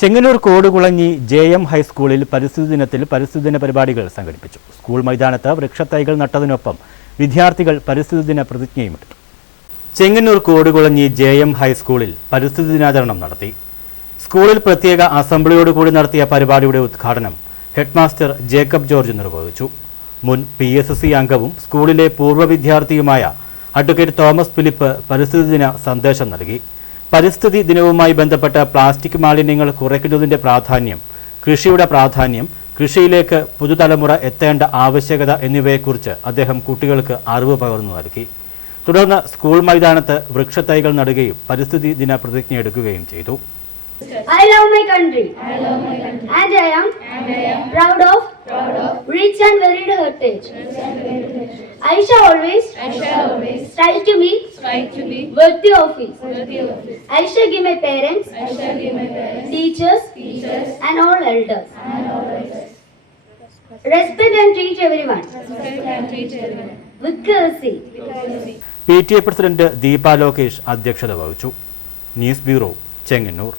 Chengannur കോടുകുളങ്ങി J M ഹൈസ്കൂളിൽ പരിസ്ഥിതി ദിനത്തിൽ പരിസ്ഥിതി ദിന പരിപാടികൾ സംഘടിപ്പിച്ചു. സ്കൂൾ മൈതാനത്ത് വൃക്ഷത്തൈകൾ നട്ടതിനൊപ്പം വിദ്യാർത്ഥികൾ പരിസ്ഥിതി ദിന പ്രതിജ്ഞയും എടുത്തു. ചെങ്ങന്നൂർ കോടുകുളങ്ങി ജെ എം ഹൈസ്കൂളിൽ പരിസ്ഥിതി ദിനാചരണം നടത്തി. സ്കൂളിൽ പ്രത്യേക അസംബ്ലിയോടുകൂടി നടത്തിയ പരിപാടിയുടെ ഉദ്ഘാടനം ഹെഡ്മാസ്റ്റർ ജേക്കബ് ജോർജ് നിർവഹിച്ചു. മുൻ പി എസ് സി അംഗവും സ്കൂളിലെ പൂർവ വിദ്യാർത്ഥിയുമായ അഡ്വക്കേറ്റ് തോമസ് ഫിലിപ്പ് പരിസ്ഥിതി ദിന സന്ദേശം നൽകി. പരിസ്ഥിതി ദിനവുമായി ബന്ധപ്പെട്ട പ്ലാസ്റ്റിക് മാലിന്യങ്ങൾ കുറയ്ക്കുന്നതിന്റെ പ്രാധാന്യം കൃഷിയുടെ പ്രാധാന്യം കൃഷിയിലേക്ക് പുതുതലമുറ എത്തേണ്ട ആവശ്യകത എന്നിവയെക്കുറിച്ച് അദ്ദേഹം കുട്ടികൾക്ക് അറിവ് പകർന്നു നൽകി തുടർന്ന് സ്കൂൾ മൈതാനത്ത് വൃക്ഷത്തൈകൾ നടുകയും പരിസ്ഥിതി ദിന പ്രതിജ്ഞയെടുക്കുകയും ചെയ്തു I love my country. And I am, proud of, rich and varied heritage. I shall always, strive to be, worthy of it. I shall give my parents, teachers, and all elders. Respect and treat everyone with courtesy. P T A president Deepa Lokesh അധ്യക്ഷത വഹിച്ചു news bureau Chengannur